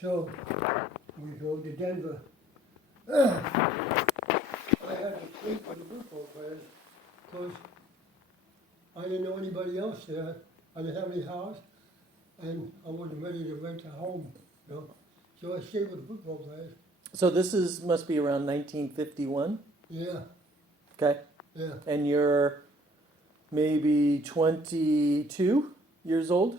So we drove to Denver. I had to sleep with the football players because I didn't know anybody else there. I didn't have any house, and I wasn't ready to rent a home, you know. So I stayed with the football players. So this is must be around 1951. Yeah, Okay, yeah. and you're maybe 22 years old.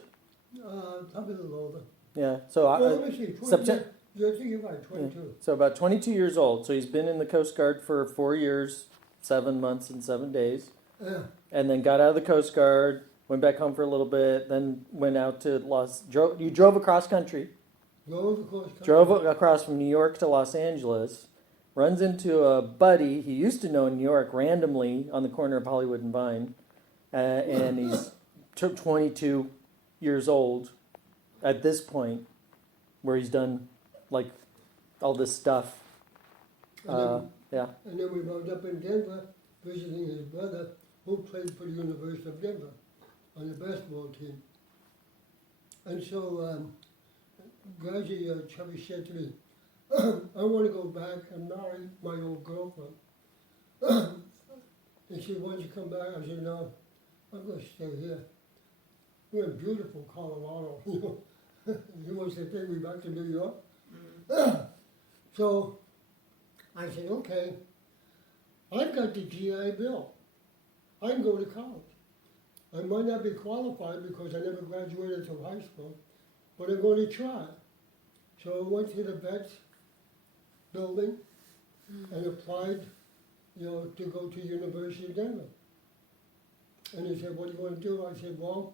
Probably a little older. Yeah. So Well, let me see. 20, September. yeah, I think you're right, 22. So about 22 years old. So he's been in the Coast Guard for 4 years, 7 months, and 7 days, Yeah, and then got out of the Coast Guard. Went back home for a little bit, then went out to You drove across country. drove across country. Drove across from New York to Los Angeles, runs into a buddy he used to know in New York randomly on the corner of Hollywood and Vine, and he's 22 years old at this point, where he's done like all this stuff. Yeah. And then we wound up in Denver visiting his brother, who played for the University of Denver on the basketball team. And so gradually Chubby said to me, I want to go back and marry my old girlfriend. And she said, why don't you come back? I said, no, I'm going to stay here. We're in beautiful Colorado. He wants to take me back to New York. So I said, okay, I've got the GI Bill. I can go to college. I might not be qualified because I never graduated from high school, but I'm going to try. So I went to the vets building and applied, to go to University of Denver. And he said, what do you want to do? I said, well,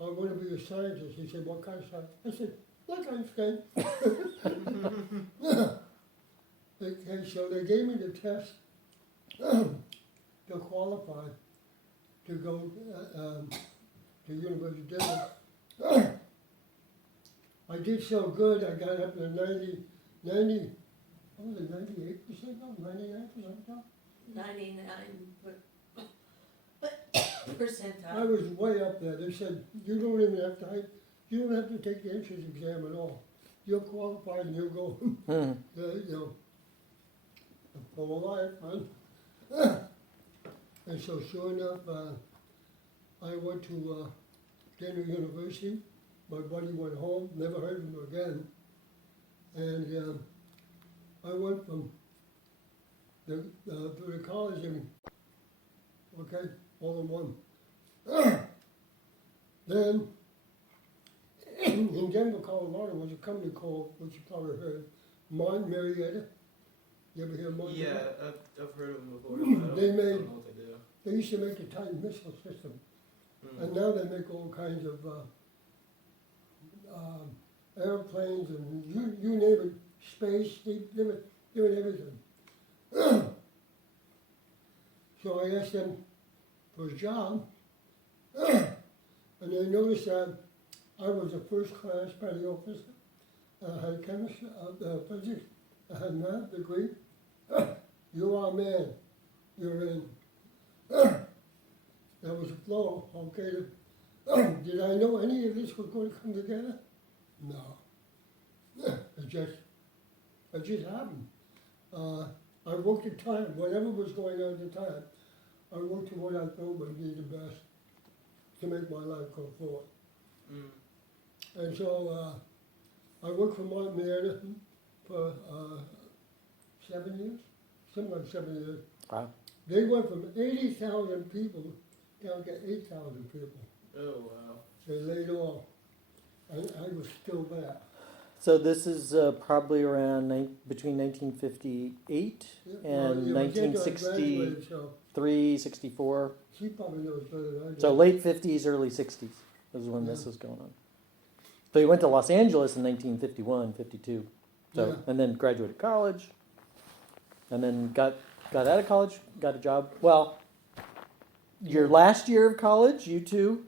I want to be a scientist. He said, what kind of scientist? I said, like Einstein. Okay, so they gave me the test to qualify to go to University of Denver. I did so good, I got up to 90, what was it, 98% now, 99% now? 99 I percentile. was way up there. They said, you don't even have to, you don't have to take the entrance exam at all. You're qualified and you'll go, for life, man. And so sure enough, I went to Denver University. My buddy went home, never heard from him again. And I went from to the college and, okay, all in one. Then, in Denver, Colorado, was a company called, which you probably heard, Mont Marietta. You ever hear Mont Yeah, Marietta? I've heard of them before. But I don't, They I made- don't know what they do. They used to make the Titan missile system. Mm. And now they make all kinds of airplanes and you name it, space, they're doing everything. So I asked them for a job, and they noticed that I was a first class petty officer. I had chemistry, physics, I had math degree. You are a man, you're in. That was a flow, okay. Did I know any of this was going to come together? No. It just happened. I worked at time, whatever was going on at the time, I worked to what I thought would be the best to make my life go forward. Mm. And so I worked for Mont Marietta for 7 years, something like 7 years. Wow. They went from 80,000 people down to 8,000 people. Oh wow. They laid off, and I was still there. So this is probably around between 1958 and Well, yeah, I think I 1963, graduated, so 64. she probably knows better than I do. So late 50s, early 60s is when this Yeah. was going on. So he went to Los Angeles in 1951, 52. So Yeah. and then graduated college, and then got out of college, got a job. Well, your last year of college, you two,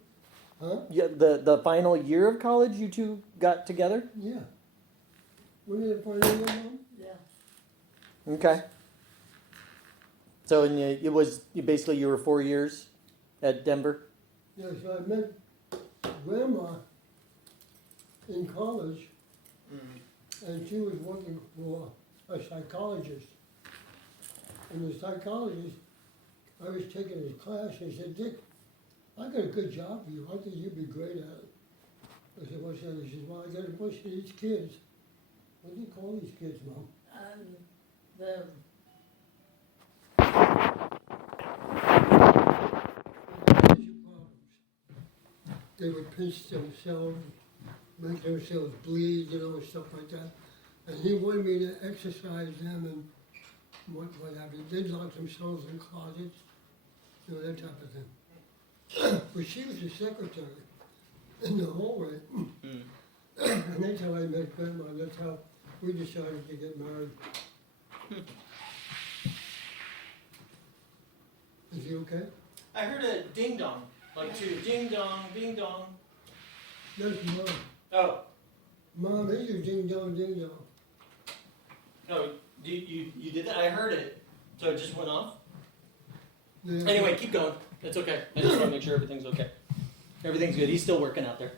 Huh? the final year of college, you two got together. Yeah. When did it find out, Mom? Yeah. Okay. So and it was basically you were 4 years at Denver. Yeah, so I met Grandma in college, Mm. and she was working for a psychologist. And the psychologist, I was taking his class, and he said, Dick, I got a good job for you, I think you'd be great at it. I said, what's that? He said, well, I got a bunch of these kids. What do you call these kids, Mom? The, Issue problems. They would pinch themselves, make themselves bleed, you know, and stuff like that. And he wanted me to exercise them and what have you. They'd lock themselves in closets, you know, that type of thing. But she was the secretary in the hallway. Mm. And that's how I met Grandma. That's how we decided to get married. Is he okay? I heard a ding dong, like two ding dong, ding dong. That's Mom. Oh, Mom, is your ding dong, ding dong. no, you did that? I heard it, so it just went off? Yeah. Anyway, keep going. It's okay. I just want to make sure everything's okay. Everything's good. He's still working out there.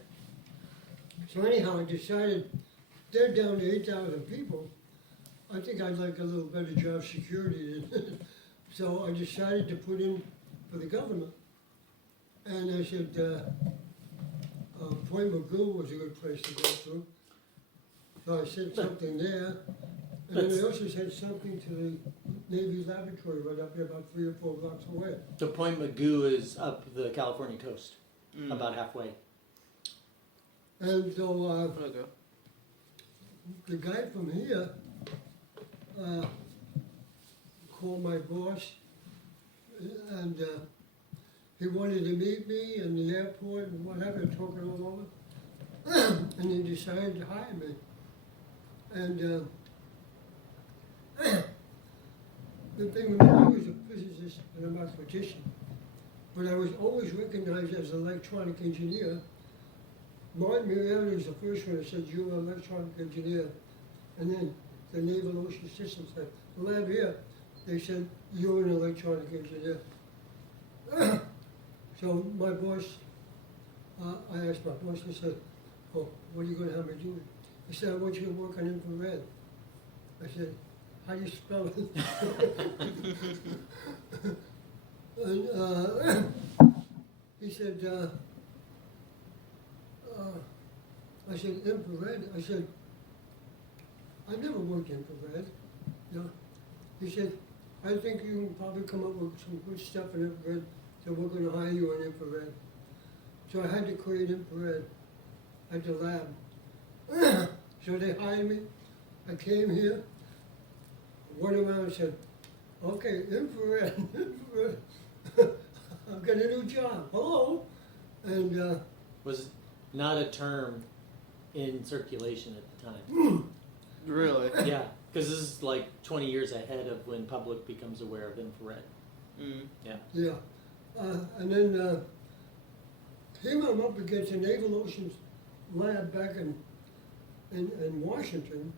So anyhow, I decided they're down to 8,000 people. I think I'd like a little better job security. So I decided to put in for the government. And I said, Point Magoo was a good place to go to. So I said something there. And then I also said something to the Navy laboratory right up there about 3 or 4 blocks away. The Point Magoo is up the California coast, Mm. about halfway. And so Okay. the guy from here called my boss, and he wanted to meet me in the airport and whatever, talking all over. And he decided to hire me. And the thing with me, I was a physicist and a mathematician, but I was always recognized as an electronic engineer. Martin Marietta was the first one that said, you're an electronic engineer. And then the Naval Ocean Systems said, the lab here, they said, you're an electronic engineer. So my boss, I asked my boss, I said, oh, what are you going to have me do? He said, I want you to work on infrared. I said, how do you spell it? And he said, I said, infrared? I said, I never worked infrared. No. He said, I think you can probably come up with some good stuff in infrared, so we're going to hire you on infrared. So I had to create infrared at the lab. So they hired me. I came here, went around and said, okay, infrared, infrared. I've got a new job. Hello. And Was not a term in circulation at the time. Really? Yeah, because this is like 20 years ahead of when public becomes aware of infrared. Mm. Yeah. yeah, and then came up against the Naval Oceans lab back in Washington,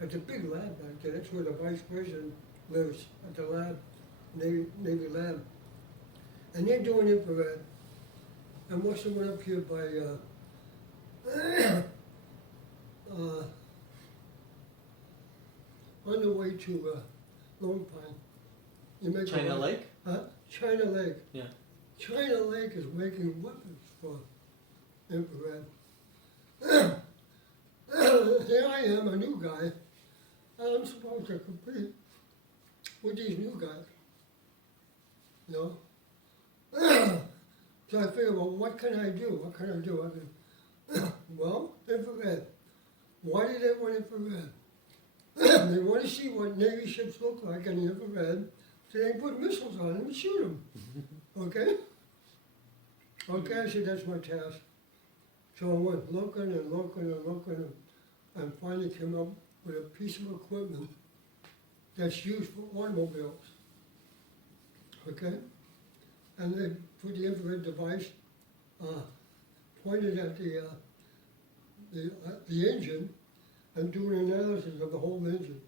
at the big lab back there. That's where the vice president lives, at the lab, Navy lab. And they're doing infrared. And must have went up here by on the way to Lone Pine. You make a China right- Lake? China Lake. Yeah. China Lake is making weapons for infrared. Here I am, a new guy, and I'm supposed to compete with these new guys. You know? So I figured, well, what can I do? What can I do? I can, well, infrared. Why do they want infrared? They want to see what Navy ships look like in the infrared, so they can put missiles on them and shoot them. Okay? Okay, I said, that's my task. So I went looking and looking and looking, and finally came up with a piece of equipment that's used for automobiles. Okay? And they put the infrared device, pointed at the engine, and do an analysis of the whole engine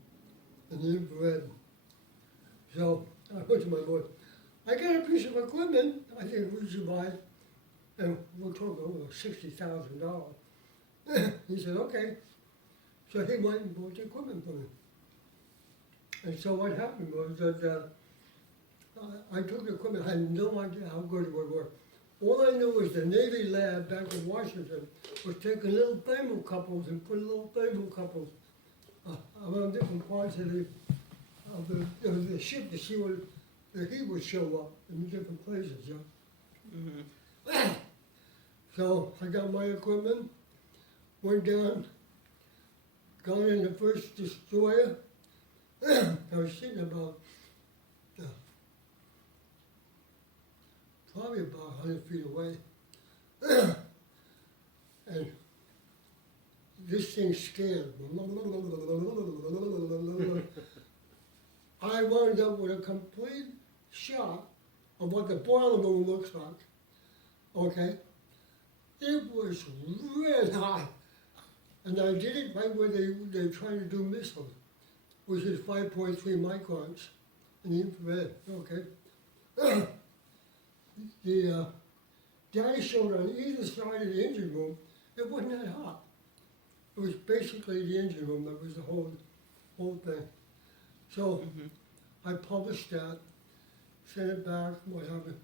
in the infrared. So I went to my boy, I got a piece of equipment I think we should buy, and we'll talk over $60,000. He said, okay. So he went and bought the equipment for me. And so what happened was that I took the equipment, I had no idea how good it would work. All I knew was the Navy lab back in Washington was taking little thermocouples and putting little thermocouples around different parts of the ship to see what the heat would show up in different places, you know. Mm-hmm. So I got my equipment, went down, got in the first destroyer. I was sitting about, probably about 100 feet away. And this thing scared. I wound up with a complete shot of what the boiler room looks like. Okay? It was red hot. And I did it right where they're trying to do missiles, which is 5.3 microns in the infrared. Okay? The data showed on either side of the engine room, it wasn't that hot. It was basically the engine room that was the whole thing. So I published that, sent it back, what happened.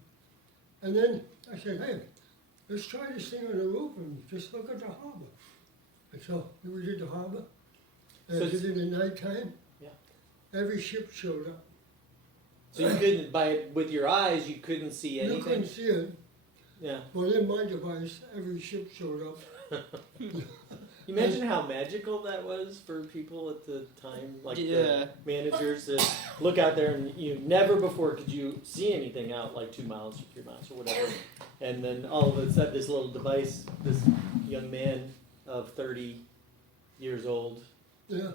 And then I said, hey, let's try this thing on the roof and just look at the harbor. And so we did the harbor, and So I did it in nighttime. Yeah. Every ship showed up. So you couldn't, with your eyes, you couldn't see You anything? couldn't see it, Yeah. but in my device, every ship showed up. You imagine how magical that was for people at the time, like Yeah. the managers that look out there and you never before could you see anything out like 2 miles or 3 miles or whatever. And then all of a sudden this little device, this young man of 30 years old, Yeah,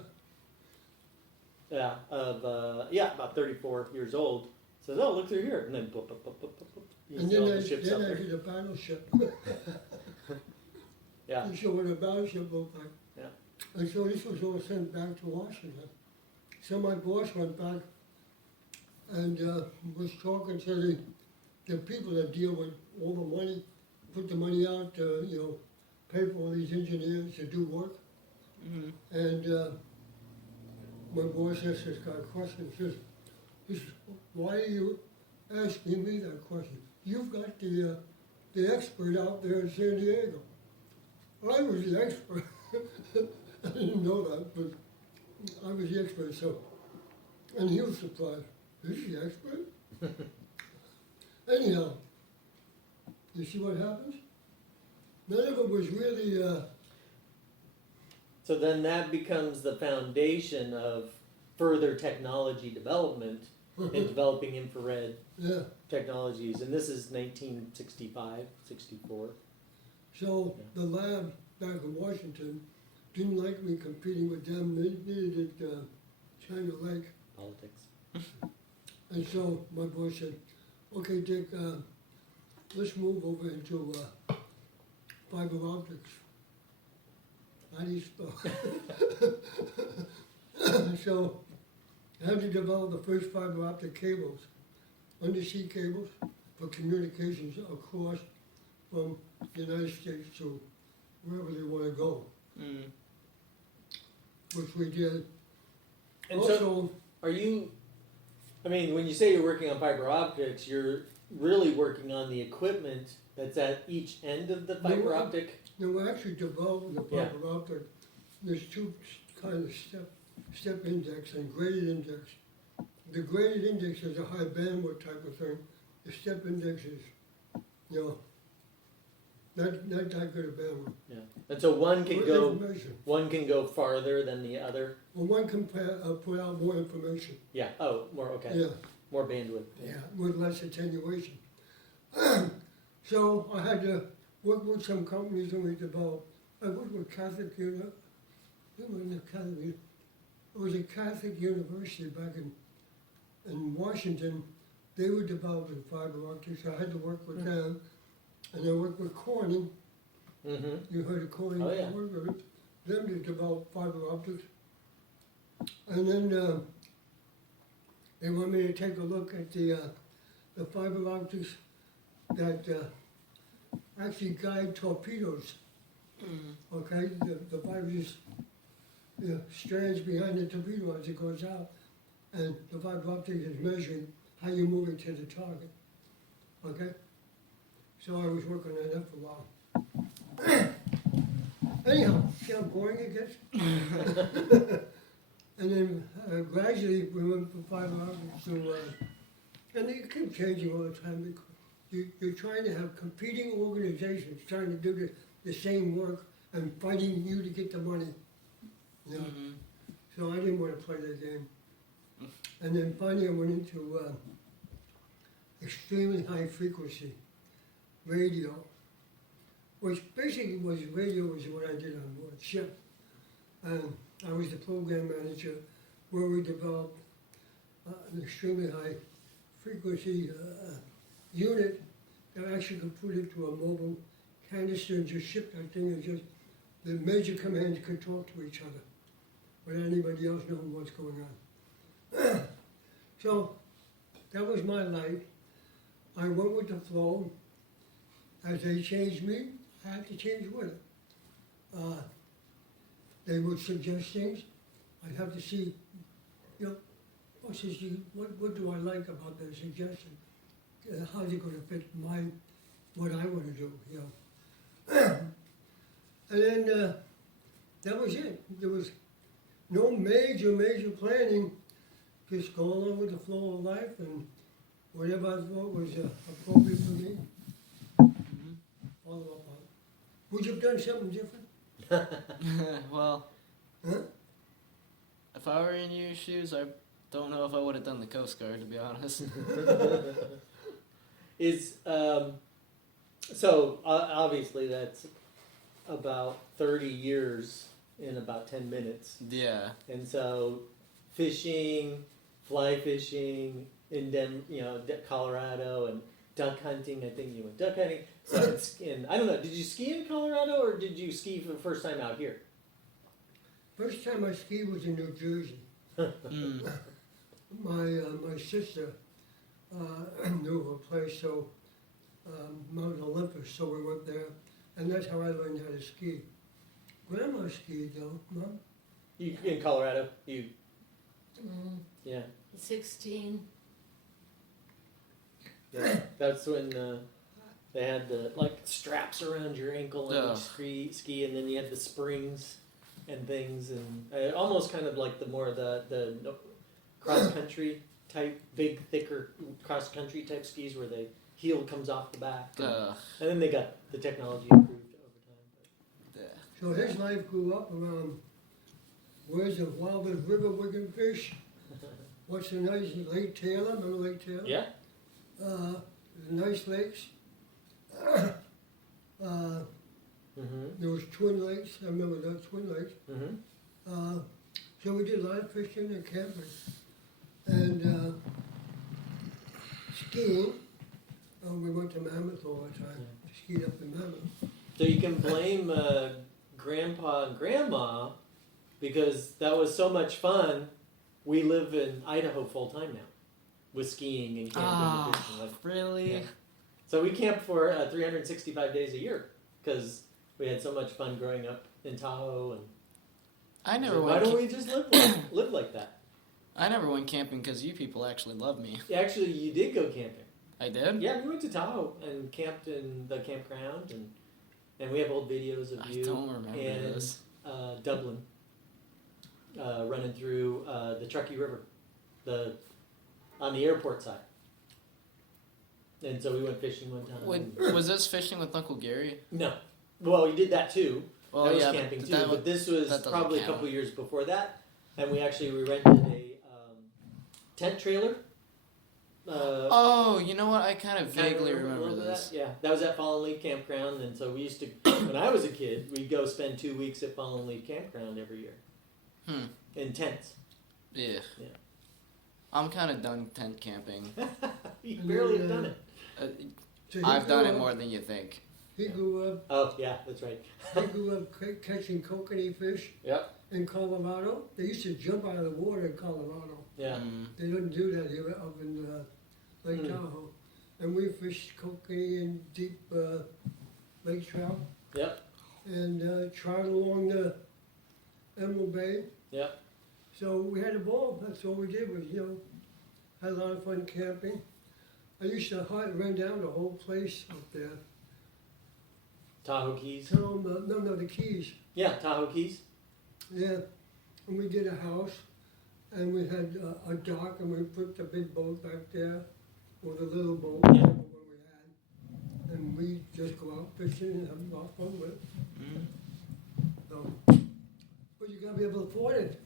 about 34 years old, says, oh, look through here. And then, boop, boop, boop, boop, boop, boop. You and see all then the ships out I there. did a battleship. Yeah. You show what a battleship looked like. Yeah. And so this was all sent back to Washington. So my boss went back and was talking to the people that deal with all the money, put the money out to, pay for all these engineers to do work. Mm-hmm. And my boss asked this guy a question. He says, why are you asking me that question? You've got the expert out there in San Diego. I was the expert. I didn't know that, but I was the expert. So, and he was surprised. Is he the expert? Anyhow, you see what happens? None of it was really. So then that becomes the foundation of further technology development and developing infrared Yeah. technologies. And this is 1965, 64. So the lab back in Washington didn't like me competing with them. Neither did China Lake. Politics. And so my boss said, okay, Dick, let's move over into fiber optics. How do you spell? So I had to develop the first fiber optic cables, undersea cables for communications across from the United States to wherever they want to go, Mm. which we did. And Also, so are you, when you say you're working on fiber optics, you're really working on the equipment that's at each end of the fiber No, optic? we're actually developing the Yeah. fiber optic. There's two kind of step index and graded index. The graded index is a high bandwidth type of thing. The step index is, not that good a bandwidth. Yeah. And so one can More go information. farther than the other? Well, one can put out more information. Yeah. Oh, more, okay. Yeah, More bandwidth. yeah, with less attenuation. So I had to work with some companies and we developed. I worked with Catholic it was a Catholic university back in Washington. They were developing fiber optics. I had to work with them, and I worked with Corning. Mm-hmm. You heard of Corning? Oh, yeah. I worked with them to develop fiber optics. And then they want me to take a look at the fiber optics that actually guide torpedoes. Mm. Okay, the fibers the strands behind the torpedo as it goes out, and the fiber optic is measuring how you're moving to the target. Okay? So I was working on that for a while. Anyhow, see how boring it gets? And then gradually we went from fiber optics to, and they keep changing all the time because you're trying to have competing organizations trying to do the same work and fighting you to get the money. You know? Mhm. So I didn't want to play that game. And then finally I went into extremely high frequency radio, which basically was radio was what I did on board ship. And I was the program manager where we developed an extremely high frequency unit that actually could put into a mobile canister and just ship that thing, and just the major commands could talk to each other without anybody else knowing what's going on. So that was my life. I went with the flow. As they changed me, I had to change with it. They would suggest things. I'd have to see, you know, what do I like about their suggestion? How's it going to fit what I want to do, you know? And then that was it. There was no major planning, just go along with the flow of life and whatever I thought was appropriate for me, follow up on. Would you have done something different? Well, Huh? if I were in your shoes, I don't know if I would have done the Coast Guard, to be honest. Is so obviously that's about 30 years in about 10 minutes, Yeah. and so fishing, fly fishing in Colorado, and duck hunting. I think you went duck hunting. So and I don't know. Did you ski in Colorado or did you ski for the first time out here? First time I skied was in New Jersey. Mm. My sister knew of a place, so Mount Olympus, so we went there, and that's how I learned how to ski. Grandma skied though, Mom. You in Colorado? You yeah. 16. Yeah. That's when they had the straps around your ankle and Ugh. ski, and then you had the springs and things, and almost kind of like the cross country type, big, thicker cross country type skis where the heel comes off the back, and then they got the technology improved over time. Yeah. So his life grew up around where's the wildest river we can fish? What's the nice Lake Taylor? Remember Lake Taylor? Yeah. Nice lakes. Mm-hmm. There was Twin Lakes. I remember those Twin Lakes. Mm-hmm. So we did a lot of fishing and camping, and skiing. We went to Mammoth all the time. Skied up in Mammoth. So you can blame Grandpa and Grandma because that was so much fun. We live in Idaho full time now with skiing and camping and fishing. Really? Yeah. So we camped for 365 days a year because we had so much fun growing up in Tahoe. And I never so why went. don't we just live like that? I never went camping because you people actually love me. Actually, you did go camping. I did. Yeah, we went to Tahoe and camped in the campground, and we have old videos of I you don't remember and this. Dublin running through the Truckee River, on the airport side. And so we went fishing one time. Wait, was this fishing with Uncle Gary? No, well, we did that too. Well, that was yeah, camping but too. that But this was that doesn't probably a count. couple years before that, and we rented a tent trailer. Oh, you know what? I kind of vaguely remember this. That? Yeah, that was at Fallen Leaf Campground, and so we used to, when I was a kid, we'd go spend 2 weeks at Fallen Leaf Campground every year in tents. Yeah. Yeah. I'm kind of done tent camping. You barely have done it. So he I've grew done it up- more than you think. He grew up. Oh yeah, that's right. He grew up catching kokanee fish Yep. in Colorado. They used to jump out of the water in Colorado. Yeah. Mm. They didn't do that here up in Lake Hmm. Tahoe. And we fished kokanee in deep lake trout Yep. and trout along Emerald Bay. Yep. So we had a ball, that's all we did was, had a lot of fun camping. I used to run down the whole place up there. Tahoe Keys. Tell them, no, the Keys. Yeah, Tahoe Keys. Yeah, and we did a house, and we had a dock, and we put the big boat back there, or the little boat, Yeah. whatever one we had. And we just go out fishing and have a lot of fun with it. So, but you gotta be able to afford it.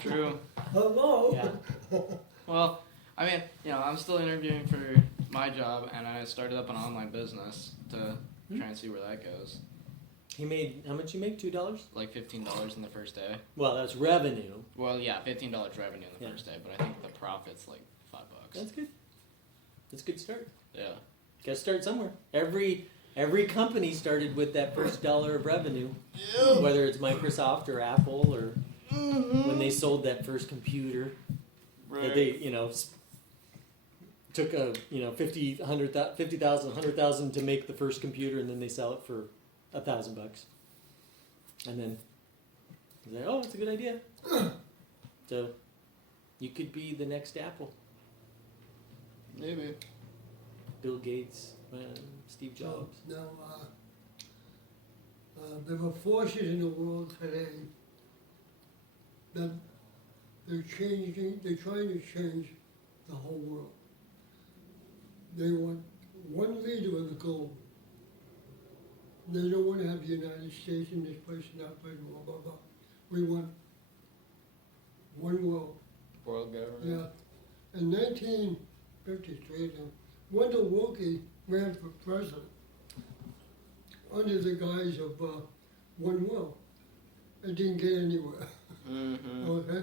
True. Hello? Yeah. Well, I mean, I'm still interviewing for my job, and I started up an online business to try and see where that goes. He made, how much you make? $2? Like $15 in the first day. Well, that's revenue. Well, yeah, $15 revenue in the Yeah. first day, but I think the profit's like $5. That's good. That's a good start. Yeah. Gotta start somewhere. Every company started with that first dollar of revenue. Whether it's Microsoft or Apple or when they sold that first computer. That they, took a, 50,000, 100,000 to make the first computer, and then they sell it for $1,000. And then they say, oh, it's a good idea. So you could be the next Apple. Maybe. Bill Gates, Steve Jobs. Now, there are forces in the world today that they're trying to change the whole world. They want one leader of the globe. They don't want to have the United States in this place and that place, blah, blah, blah. We want one world. World government. Yeah. In 1953, Wendell Willkie ran for president under the guise of one world. It didn't get anywhere. Mm-hmm. Okay?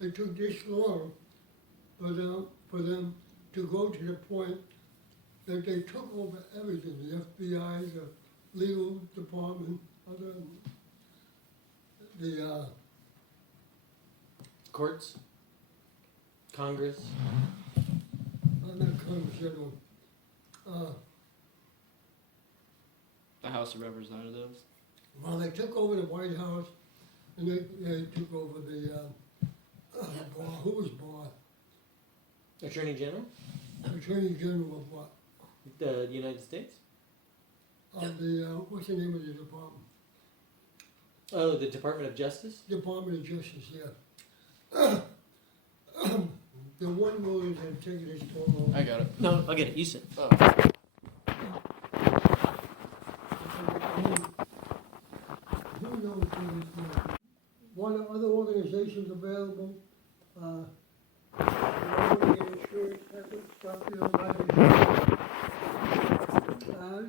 It took this long for them to go to the point that they took over everything, the FBI, the legal department, the Courts, Congress. not Congress, the other one. The House of Representatives. Well, they took over the White House, and they took over the, Barr. Who was Barr? Attorney General, Attorney General of what? the United States. What's the name of the department? Oh, the Department of Justice. Department of Justice, yeah. The one world had taken its toll on. I got it. No, I'll get it. You said. Oh. Who knows who is there? One of other organizations available, insurance, that would stop your life.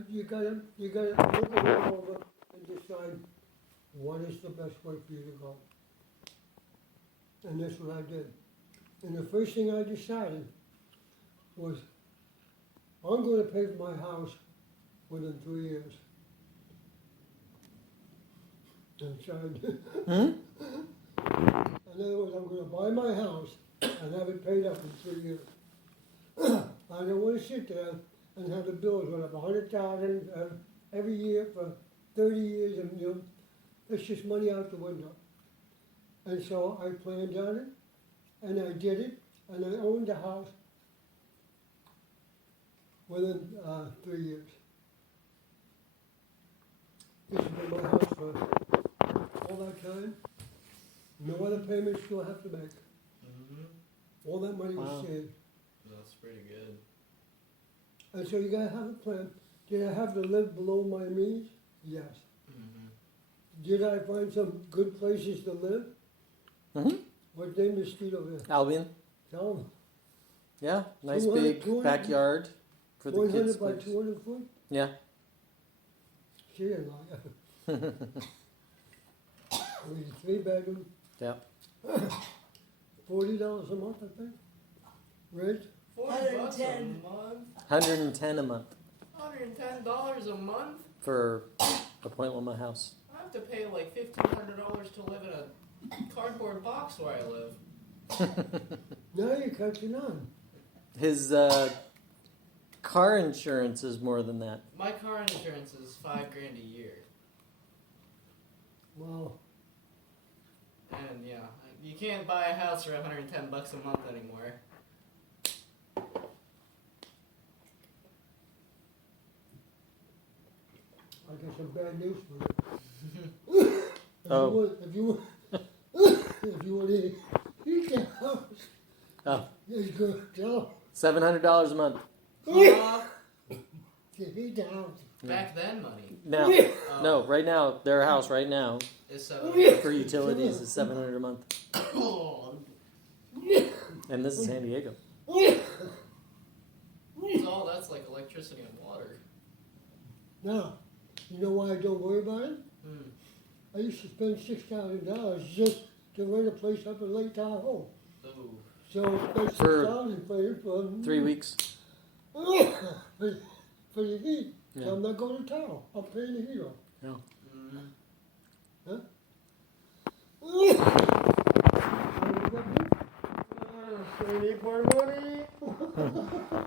You gotta look it all over and decide what is the best way for you to go. And that's what I did. And the first thing I decided was, I'm gonna pay for my house within 3 years. And so in other words, I'm gonna buy my house and have it paid up in 3 years. I don't wanna sit there and have the bills run up $100,000 every year for 30 years, and it's just money out the window. And so I planned on it, and I did it, and I owned the house within 3 years. This has been my house for all that time. No other payments do I have to make. All that money was Wow. saved. That's pretty good. And so you gotta have a plan. Did I have to live below my means? Yes. Mm-hmm. Did I find some good places to live? Mm-hmm. What's the name of the street over there? Albion. Tell them. Yeah, nice 200 big 200 backyard for the kids. 100 by place. 200 foot? Yeah. She didn't like it. I mean, 3 bedroom, Yeah. $40 a month, I think. Rent? $40 a 110. month. 110 a month $110 a month. for a Point Loma house. I have to pay like $1,500 to live in a cardboard box where I live. Now you're catching on. His car insurance is more than that. My car insurance is $5,000 a year. Wow. And yeah, you can't buy a house for $110 a month anymore. I got some bad news for you. Oh. If you want to eat the house, Oh. it's good. Tell $700 a month. Uh, them to eat the house. back then, money. Now, no, right now, their house right now Is so. for utilities is $700 a month, Oh, and this is San Diego. so that's like electricity and water. Now, you know why I don't worry about it? Hmm. I used to spend $6,000 just to rent a place up in Lake Tahoe. Ooh. So I spent For $6,000 for it for 3 weeks. for the heat. Yeah. So I'm not going to town. I'm paying the heat off. Mm. I need more money.